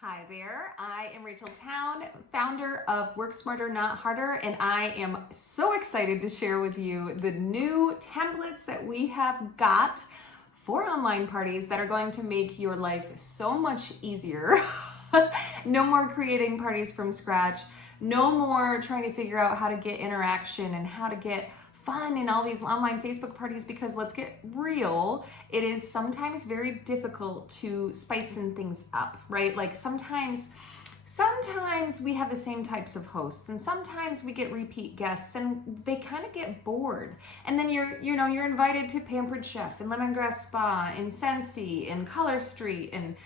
Hi there, I am Rachael Towne, founder of Work Smarter, Not Harder, and I am so excited to share with you the new templates that we have got for online parties that are going to make your life so much easier. No more creating parties from scratch, no more trying to figure out how to get interaction and how to get fun in all these online Facebook parties, because let's get real, it is sometimes very difficult to spicing things up, right? Like sometimes we have the same types of hosts, and sometimes we get repeat guests and they kind of get bored. And then you're invited to Pampered Chef and Lemongrass Spa and Scentsy and Color Street and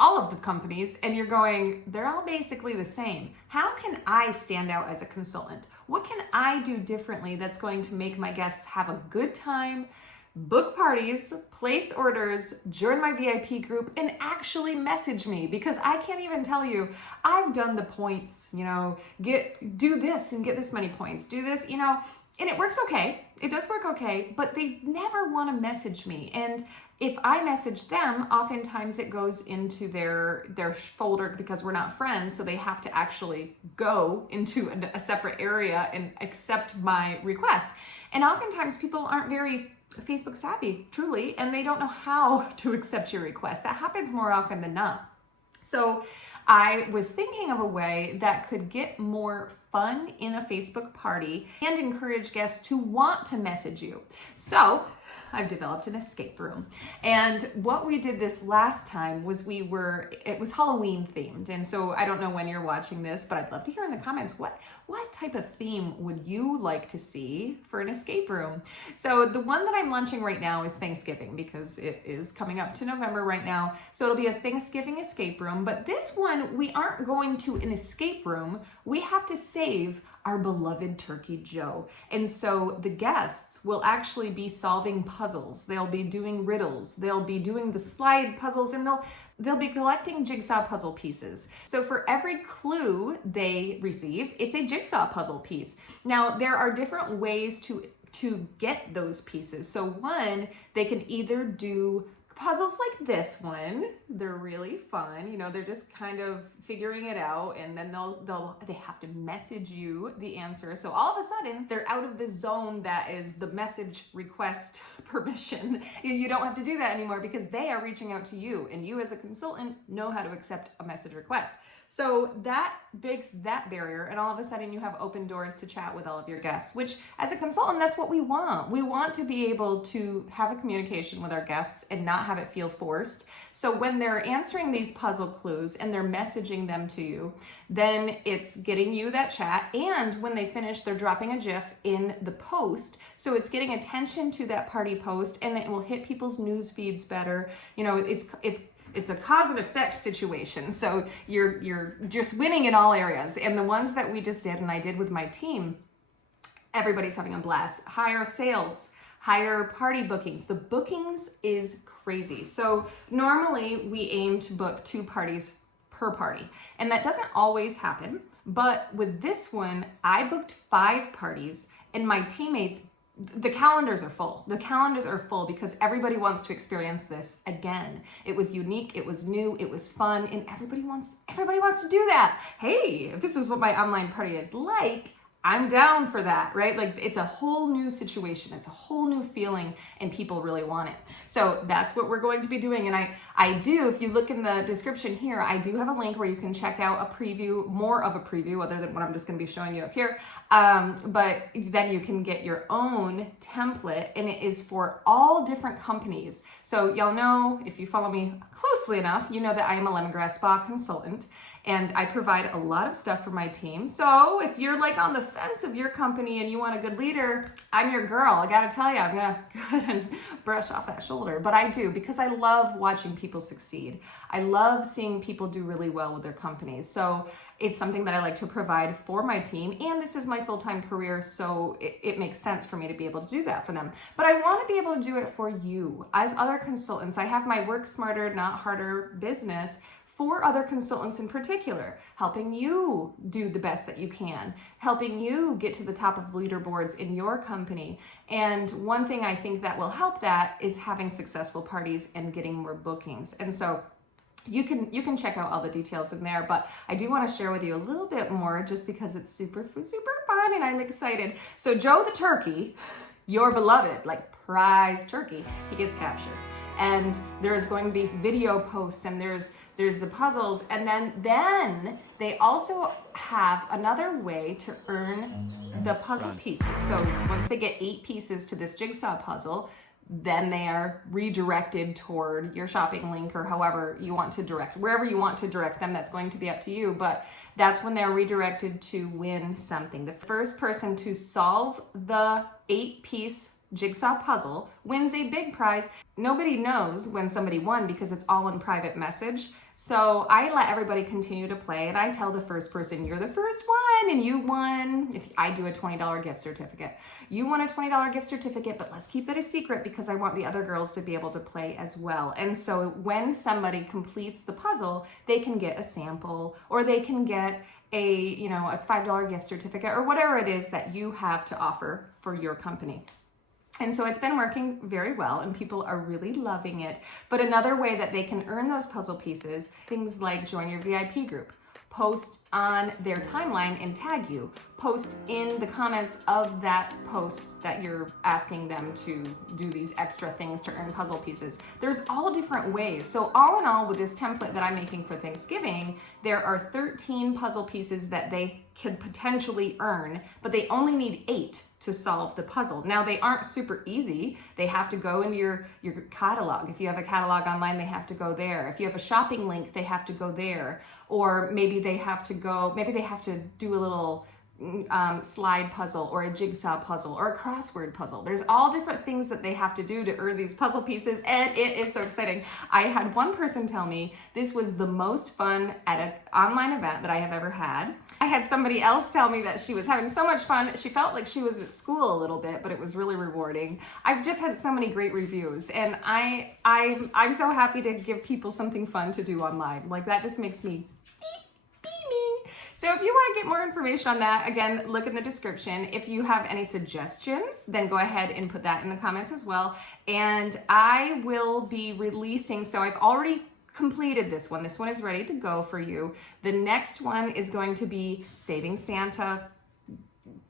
all of the companies, and you're going, they're all basically the same. How can I stand out as a consultant? What can I do differently that's going to make my guests have a good time, book parties, place orders, join my VIP group, and actually message me? Because I can't even tell you, I've done the points, do this and get this many points, do this, and it works okay. It does work okay, but they never want to message me. And if I message them, oftentimes it goes into their folder because we're not friends, so they have to actually go into a separate area and accept my request. And oftentimes people aren't very Facebook savvy, truly, and they don't know how to accept your request. That happens more often than not. So I was thinking of a way that could get more fun in a Facebook party and encourage guests to want to message you. So I've developed an escape room. And what we did this last time was it was Halloween themed. And so I don't know when you're watching this, but I'd love to hear in the comments, what type of theme would you like to see for an escape room? So the one that I'm launching right now is Thanksgiving, because it is coming up to November right now. So it'll be a Thanksgiving escape room. But this one, we aren't going to an escape room. We have to save our beloved Turkey Joe. And so the guests will actually be solving puzzles. They'll be doing riddles. They'll be doing the slide puzzles, and they'll be collecting jigsaw puzzle pieces. So for every clue they receive, it's a jigsaw puzzle piece. Now, there are different ways to get those pieces. So one, they can either do puzzles like this one. They're really fun. They're just kind of figuring it out, and then they have to message you the answer. So all of a sudden, they're out of the zone that is the message request permission. You don't have to do that anymore because they are reaching out to you, and you as a consultant know how to accept a message request. So that breaks that barrier, and all of a sudden you have open doors to chat with all of your guests, which as a consultant, that's what we want. We want to be able to have a communication with our guests and not have it feel forced. So when they're answering these puzzle clues and they're messaging them to you, then it's getting you that chat, and when they finish, they're dropping a GIF in the post. So it's getting attention to that party post, and it will hit people's news feeds better. It's a cause and effect situation. So you're just winning in all areas. And the ones that we just did, and I did with my team, everybody's having a blast. Higher sales, higher party bookings. The bookings is crazy. So normally we aim to book 2 parties per party, and that doesn't always happen. But with this one, I booked 5 parties, and my teammates, the calendars are full. The calendars are full because everybody wants to experience this again. It was unique, it was new, it was fun, and everybody wants to do that. Hey, if this is what my online party is like, I'm down for that, right? Like, it's a whole new situation. It's a whole new feeling, and people really want it. So that's what we're going to be doing. And I do, if you look in the description here, I do have a link where you can check out a preview, more of a preview, other than what I'm just going to be showing you up here. But then you can get your own template, and it is for all different companies. So y'all know, if you follow me closely enough, you know that I am a lemongrass spa consultant, and I provide a lot of stuff for my team. So if you're like on the fence of your company and you want a good leader, I'm your girl. I gotta tell you, I'm gonna go ahead and brush off that shoulder. But I do, because I love watching people succeed. I love seeing people do really well with their companies. So it's something that I like to provide for my team, and this is my full-time career, so it makes sense for me to be able to do that for them. But I want to be able to do it for you as other consultants. I have my Work Smarter, Not Harder business for other consultants in particular, helping you do the best that you can, helping you get to the top of leaderboards in your company. And one thing I think that will help that is having successful parties and getting more bookings. And so You can check out all the details in there, but I do want to share with you a little bit more just because it's super fun and I'm excited. So Joe the turkey, your beloved, like prize turkey, he gets captured. And there's going to be video posts, and there's the puzzles, and then they also have another way to earn the puzzle pieces. So once they get 8 pieces to this jigsaw puzzle, then they are redirected toward your shopping link, or however you want to direct, wherever you want to direct them, that's going to be up to you. But that's when they're redirected to win something. The first person to solve the 8-piece jigsaw puzzle wins a big prize. Nobody knows when somebody won because it's all in private message. So I let everybody continue to play, and I tell the first person, you're the first one and you won. If I do a $20 gift certificate, you won a $20 gift certificate, but let's keep that a secret because I want the other girls to be able to play as well. And so when somebody completes the puzzle, they can get a sample, or they can get a $5 gift certificate, or whatever it is that you have to offer for your company. And so it's been working very well, and people are really loving it. But another way that they can earn those puzzle pieces, things like join your VIP group, post on their timeline and tag you, post in the comments of that post that you're asking them to do these extra things to earn puzzle pieces. There's all different ways. So all in all, with this template that I'm making for Thanksgiving, there are 13 puzzle pieces that they could potentially earn, but they only need 8 to solve the puzzle. Now, they aren't super easy. They have to go into your catalog. If you have a catalog online, they have to go there. If you have a shopping link, they have to go there. Or maybe they have to do a little slide puzzle, or a jigsaw puzzle, or a crossword puzzle. There's all different things that they have to do to earn these puzzle pieces, and it is so exciting. I had one person tell me this was the most fun at an online event that I have ever had. I had somebody else tell me that she was having so much fun. She felt like she was at school a little bit, but it was really rewarding. I've just had so many great reviews, and I'm so happy to give people something fun to do online. Like, that just makes me beaming. So if you want to get more information on that, again, look in the description. If you have any suggestions, then go ahead and put that in the comments as well. And I will be releasing, so I've already completed this one. This one is ready to go for you. The next one is going to be Saving Santa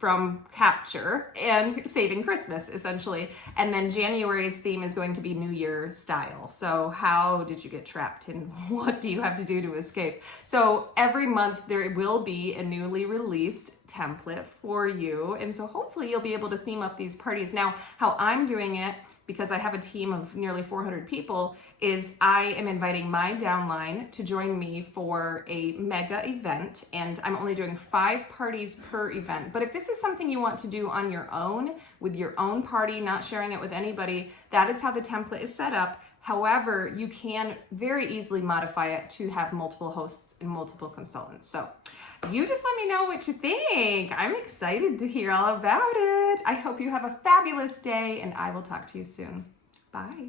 from Capture and Saving Christmas, essentially. And then January's theme is going to be New Year style. So how did you get trapped, and what do you have to do to escape? So every month there will be a newly released template for you. And so hopefully you'll be able to theme up these parties. Now, how I'm doing it, because I have a team of nearly 400 people, is I am inviting my downline to join me for a mega event, and I'm only doing 5 parties per event. But if this is something you want to do on your own, with your own party, not sharing it with anybody, that is how the template is set up. However, you can very easily modify it to have multiple hosts and multiple consultants. So you just let me know what you think. I'm excited to hear all about it. I hope you have a fabulous day, and I will talk to you soon. Bye.